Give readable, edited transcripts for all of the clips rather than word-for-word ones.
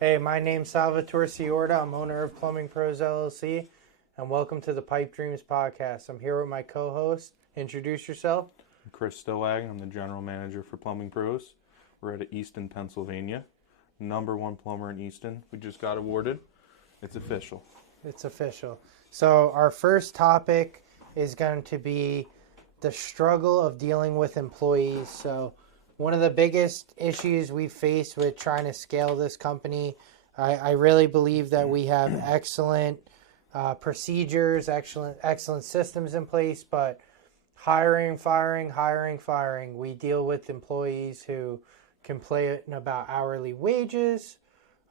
Hey, my name's Salvatore Ciorda. I'm owner of Plumbing Pros LLC, and welcome to the Pipe Dreams podcast. I'm here with my co-host. Introduce yourself. Chris Stowag. I'm the general manager for Plumbing Pros. We're at Easton, Pennsylvania. #1 plumber in Easton. We just got awarded. It's official. It's official. So our first topic is going to be the struggle of dealing with employees. So one of the biggest issues we face with trying to scale this company, I really believe that we have excellent procedures, excellent systems in place, but hiring, firing. We deal with employees who complain about hourly wages.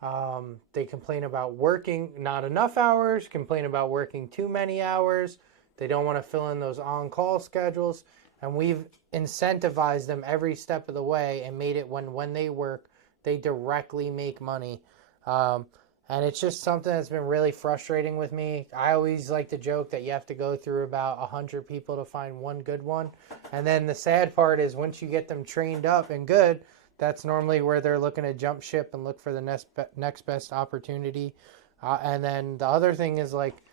They complain about working not enough hours, complain about working too many hours. They don't want to fill in those on-call schedules. And we've incentivized them every step of the way and made it when they work, they directly make money. And it's just something that's been really frustrating with me. I always like to joke that you have to go through about 100 people to find one good one. And then the sad part is once you get them trained up and good, that's normally where they're looking to jump ship and look for the next best opportunity. And then the other thing is like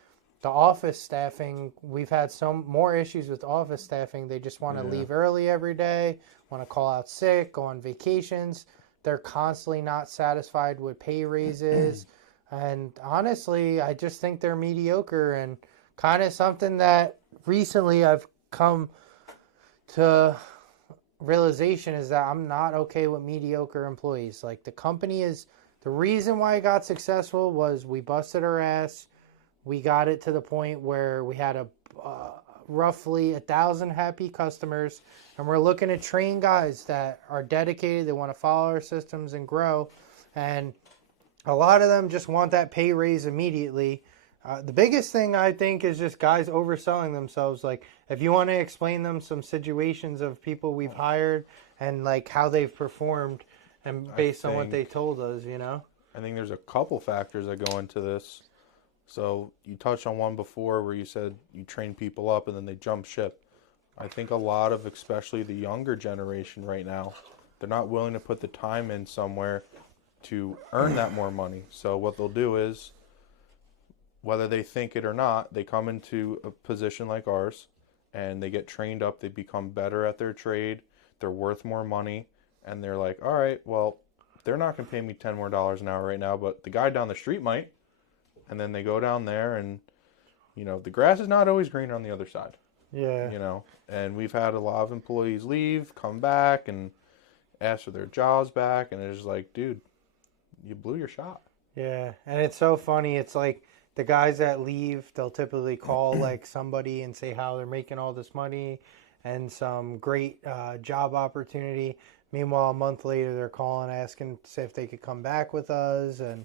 the office staffing. We've had some more issues with office staffing. They just want to leave early every day, want to call out sick, go on vacations. They're constantly not satisfied with pay raises. And honestly, I just think they're mediocre, and kind of something that recently I've come to realization is that I'm not okay with mediocre employees. Like the reason why it got successful was we busted our ass. We got it to the point where we had roughly 1,000 happy customers, and we're looking to train guys that are dedicated. They want to follow our systems and grow, and a lot of them just want that pay raise immediately. The biggest thing I think is just guys overselling themselves. Like if you want to explain them some situations of people we've hired and like how they've performed and based on what they told us, you know? I think there's a couple factors that go into this. So you touched on one before where you said you train people up and then they jump ship. I think a lot of, especially the younger generation right now, they're not willing to put the time in somewhere to earn that more money. So what they'll do is, whether they think it or not, they come into a position like ours and they get trained up. They become better at their trade. They're worth more money. And they're like, all right, well, they're not going to pay me $10 more an hour right now, but the guy down the street might. And then they go down there and, you know, the grass is not always greener on the other side. Yeah. You know, and we've had a lot of employees leave, come back and ask for their jobs back. And it's just like, dude, you blew your shot. Yeah. And it's so funny. It's like the guys that leave, they'll typically call like somebody and say how they're making all this money and some great job opportunity. Meanwhile, a month later, they're calling, asking to see if they could come back with us. And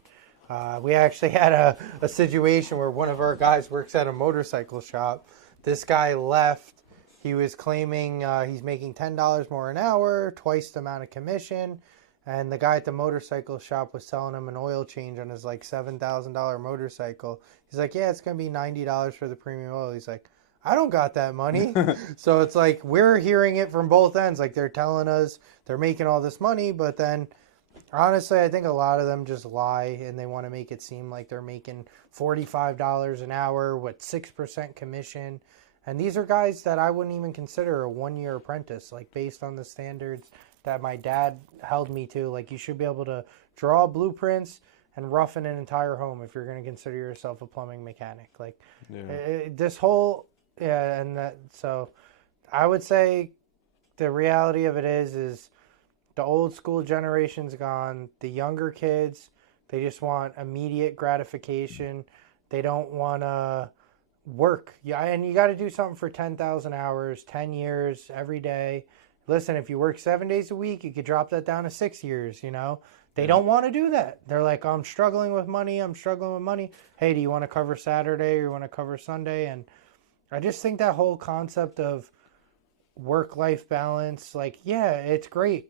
we actually had a situation where one of our guys works at a motorcycle shop. This guy left. He was claiming he's making $10 more an hour, twice the amount of commission. And the guy at the motorcycle shop was selling him an oil change on his like $7,000 motorcycle. He's like, yeah, it's going to be $90 for the premium oil. He's like, I don't got that money. So it's like we're hearing it from both ends. Like they're telling us they're making all this money, but then honestly, I think a lot of them just lie and they want to make it seem like they're making $45 an hour with 6% commission. And these are guys that I wouldn't even consider a one-year apprentice, like based on the standards that my dad held me to. Like you should be able to draw blueprints and roughen an entire home if you're going to consider yourself a plumbing mechanic. Like so I would say the reality of it is the old school generation's gone. The younger kids, they just want immediate gratification. They don't want to work. Yeah, and you got to do something for 10,000 hours, 10 years, every day. Listen, if you work 7 days a week, you could drop that down to 6 years, you know. They don't want to do that. They're like, I'm struggling with money. Hey, do you want to cover Saturday or you want to cover Sunday? And I just think that whole concept of work-life balance, like, yeah, it's great.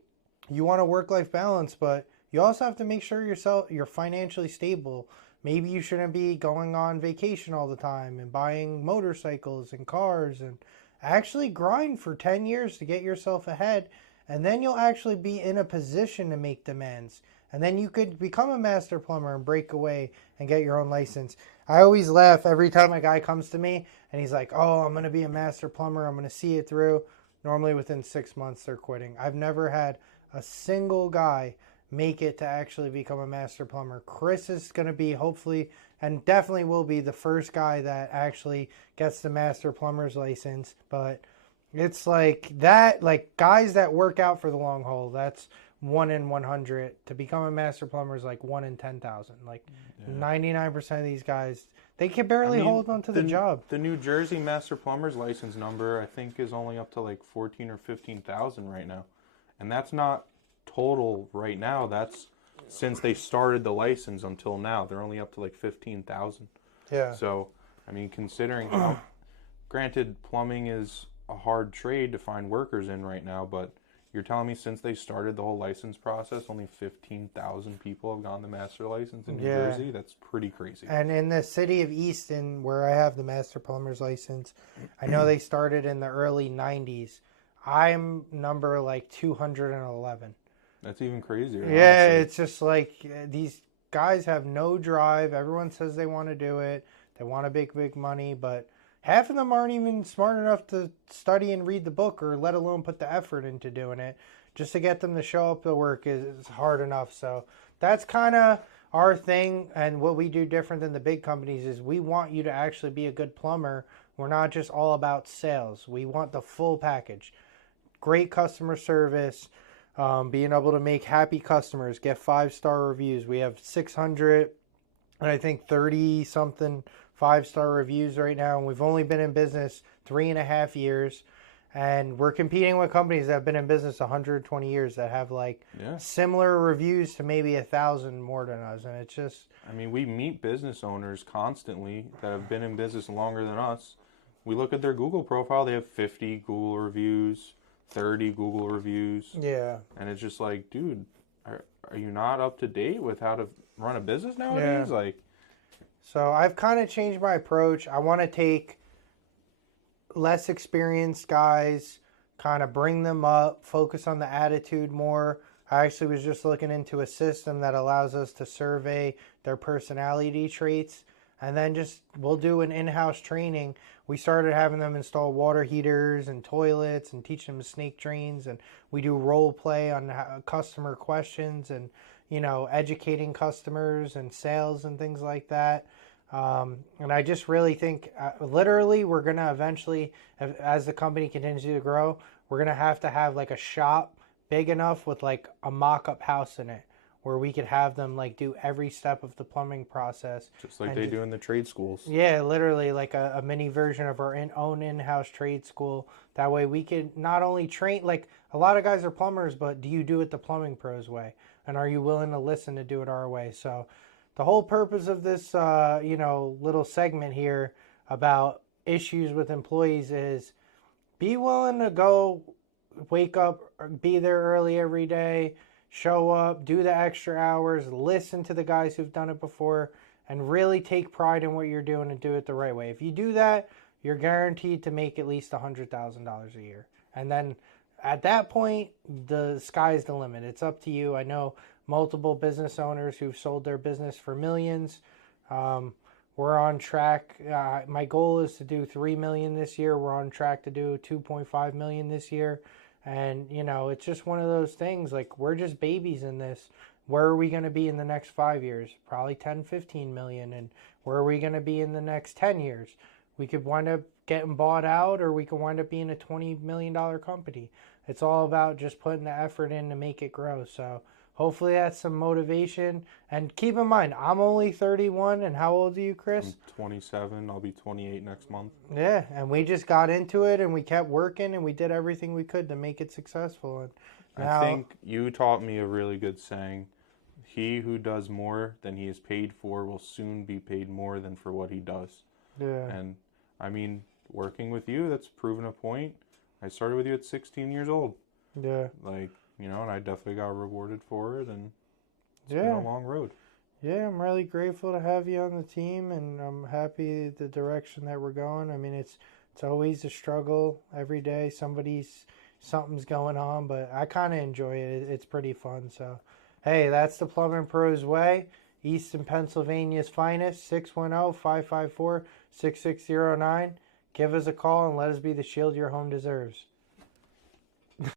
You want a work-life balance, but you also have to make sure you're financially stable. Maybe you shouldn't be going on vacation all the time and buying motorcycles and cars, and actually grind for 10 years to get yourself ahead, and then you'll actually be in a position to make demands. and then you could become a master plumber and break away and get your own license. I always laugh every time a guy comes to me and he's like, oh, I'm going to be a master plumber. I'm going to see it through. Normally within 6 months, they're quitting. I've never had a single guy make it to actually become a master plumber. Chris is going to be hopefully and definitely will be the first guy that actually gets the master plumber's license. But it's like that, like guys that work out for the long haul, that's 1 in 100. To become a master plumber is like 1 in 10,000. Like 99% of these guys, they can barely hold on to the job. The New Jersey master plumber's license number, I think, is only up to like 14 or 15,000 right now. And that's not total right now. That's since they started the license until now. They're only up to like 15,000. Yeah. So, I mean, considering how, granted, plumbing is a hard trade to find workers in right now, but you're telling me since they started the whole license process, only 15,000 people have gotten the master license in New Jersey? That's pretty crazy. And in the city of Easton, where I have the master plumber's license, I know they started in the early 90s. I'm number like 211. That's even crazier. Yeah, honestly. it's just like these guys have no drive. Everyone says they want to do it. They want to make big money, but half of them aren't even smart enough to study and read the book, or let alone put the effort into doing it. Just to get them to show up to work is hard enough. So that's kind of our thing, and what we do different than the big companies is we want you to actually be a good plumber. We're not just all about sales. We want the full package. Great customer service, being able to make happy customers, get 5-star reviews. We have 600 and I think 30 something 5-star reviews right now, and we've only been in business 3.5 years, and we're competing with companies that have been in business 120 years that have like similar reviews to maybe 1,000 more than us. And it's just, I mean, we meet business owners constantly that have been in business longer than us. We look at their Google profile, they have 50 Google reviews, 30 Google reviews. yeah. And it's just like, dude, are you not up to date with how to run a business nowadays? Yeah. Like, So I've kind of changed my approach. I want to take less experienced guys, kind of bring them up, focus on the attitude more. I actually was just looking into a system that allows us to survey their personality traits, and then just we'll do an in-house training. We started having them install water heaters and toilets and teach them snake drains, and we do role play on customer questions and, you know, educating customers and sales and things like that. And I just really think, literally, we're going to eventually, as the company continues to grow, we're going to have like a shop big enough with like a mock-up house in it, where we could have them like do every step of the plumbing process. just like they do in the trade schools. Yeah, literally like a mini version of our own in-house trade school. That way we could not only train, like a lot of guys are plumbers, but do you do it the plumbing pros way? And are you willing to listen to do it our way? So the whole purpose of this, little segment here about issues with employees is be willing to go wake up, be there early every day, show up, do the extra hours, listen to the guys who've done it before, and really take pride in what you're doing and do it the right way. If you do that, you're guaranteed to make at least $100,000 a year. And then at that point, the sky's the limit. It's up to you. I know multiple business owners who've sold their business for millions. We're on track. My goal is to do $3 million this year. We're on track to do $2.5 million this year. And, you know, it's just one of those things. Like, we're just babies in this. Where are we going to be in the next 5 years? Probably 10, 15 million. And where are we going to be in the next 10 years? We could wind up getting bought out, or we could wind up being a $20 million company. It's all about just putting the effort in to make it grow. So hopefully that's some motivation. And keep in mind, I'm only 31. And how old are you, Chris? I'm 27. I'll be 28 next month. Yeah, and we just got into it, and we kept working, and we did everything we could to make it successful. And now, I think you taught me a really good saying. He who does more than he is paid for will soon be paid more than for what he does. yeah, And, I mean, working with you, that's proven a point. I started with you at 16 years old. yeah, Like, you know, and I definitely got rewarded for it, and it's yeah. been a long road. Yeah, I'm really grateful to have you on the team, and I'm happy the direction that we're going. I mean, it's always a struggle every day. Something's going on, but I kind of enjoy it. It's pretty fun. So Hey, that's the Plumbing Pros way. Eastern Pennsylvania's finest, 610-554-6609. Give us a call and let us be the shield your home deserves.